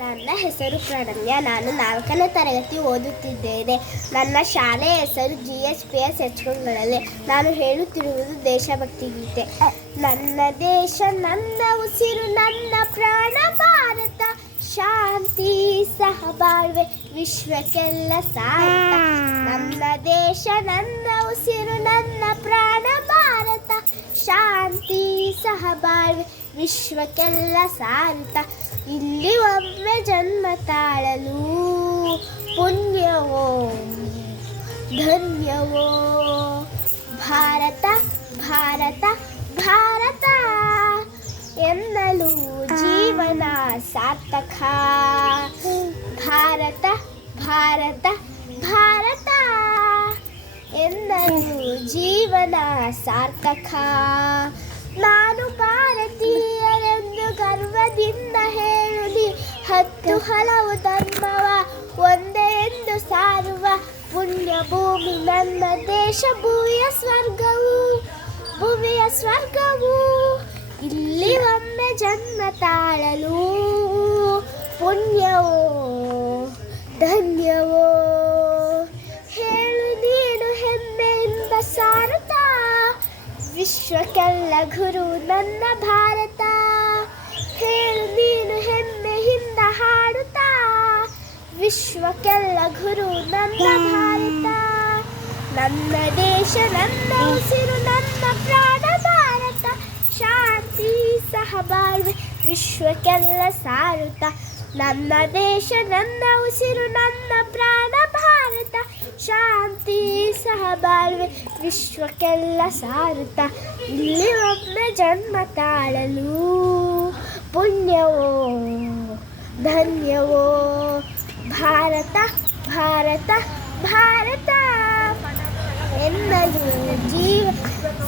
ನನ್ನ ಹೆಸರು ಪ್ರಣಮ್ಯ. ನಾನು 4ನೇ ತರಗತಿ ಓದುತ್ತಿದ್ದೇನೆ. ನನ್ನ ಶಾಲೆಯ ಹೆಸರು GSPS ಹೆಚ್ಕೊಂಗಳಲ್ಲಿ. ನಾನು ಹೇಳುತ್ತಿರುವುದು ದೇಶಭಕ್ತಿ ಗೀತೆ. ನನ್ನ ದೇಶ ನನ್ನ ಉಸಿರು ನನ್ನ ಪ್ರಾಣ ಭಾರತ, ಶಾಂತಿ ಸಹಬಾಳ್ವೆ ವಿಶ್ವಕ್ಕೆಲ್ಲ ಸಾರ್ಥ. ನನ್ನ ದೇಶ ನನ್ನ ಉಸಿರು ನನ್ನ ಪ್ರಾಣ ಭಾರತ, ಶಾಂತಿ ಸಹಬಾಳ್ವೆ ವಿಶ್ವಕ್ಕೆಲ್ಲ ಸಾರ್ಥ. ಇಲ್ಲಿ ಒಮ್ಮೆ ಜನ್ಮ ತಾಳಲು ಪುಣ್ಯವೋ ಧನ್ಯವೋ ಭಾರತ ಭಾರತ ಭಾರತ ಎನ್ನಲು ಜೀವನ ಸಾರ್ಥಕ. ಭಾರತ ಭಾರತ ಭಾರತ ಎನ್ನಲು ಜೀವನ ಸಾರ್ಥಕ. ನಾನು ಭಾರತೀಯರೆಂದು ಗರ್ವದಿಂದ ಹೇಳುನಿ, 10 ಹಲವು ಧರ್ಮವ ಒಂದೇ ಎಂದು ಸಾರುವ ಪುಣ್ಯ ಭೂಮಿ ನನ್ನ ದೇಶ. ಭೂಮಿಯ ಸ್ವರ್ಗವು ಇಲ್ಲಿ ಒಮ್ಮೆ ಜನ್ಮ ತಾಳಲು ಪುಣ್ಯವೋ ಧನ್ಯವೋ ಹೇಳು ನೀನು ಹೆಮ್ಮೆಯಿಂದ ಸಾರುತ್ತ. ವಿಶ್ವಕ್ಕೆಲ್ಲ ಗುರು ನನ್ನ ಭಾರತ, ಹೇಳು ನೀನು ಹೆಮ್ಮೆಯಿಂದ ಹಾಡುತ್ತಾ. ವಿಶ್ವಕ್ಕೆಲ್ಲ ಗುರು ನನ್ನ ಭಾರತ, ನನ್ನ ದೇಶ ನನ್ನ ಉಸಿರು ನನ್ನ ಪ್ರಾಣ ಭಾರತ, ಶಾಂತಿ ಸಹಬಾಳ್ವೆ ವಿಶ್ವಕ್ಕೆಲ್ಲ ಸಾರುತ್ತ. ನನ್ನ ದೇಶ ನನ್ನ ಉಸಿರು ನನ್ನ ಪ್ರಾಣ ಭಾರತ, ಶಾಂತಿ ಸಹಬಾಳ್ವೆ ವಿಶ್ವಕ್ಕೆಲ್ಲ ಸಾರುತ್ತ. ಇಲ್ಲಿ ಒಮ್ಮೆ ಜನ್ಮ ತಾಳಲು ಪುಣ್ಯವೋ ಧನ್ಯವೋ ಭಾರತ ಭಾರತ ಭಾರತ ಎನ್ನಲು ಜೀವ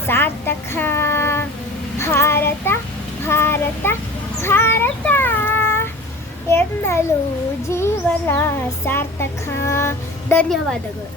ಸಾರ್ಥಕ. ಭಾರತ ಭಾರತ ಭಾರತ ಎನ್ನಲು ಜೀವನ ಸಾರ್ಥಕ. ಧನ್ಯವಾದಗಳು.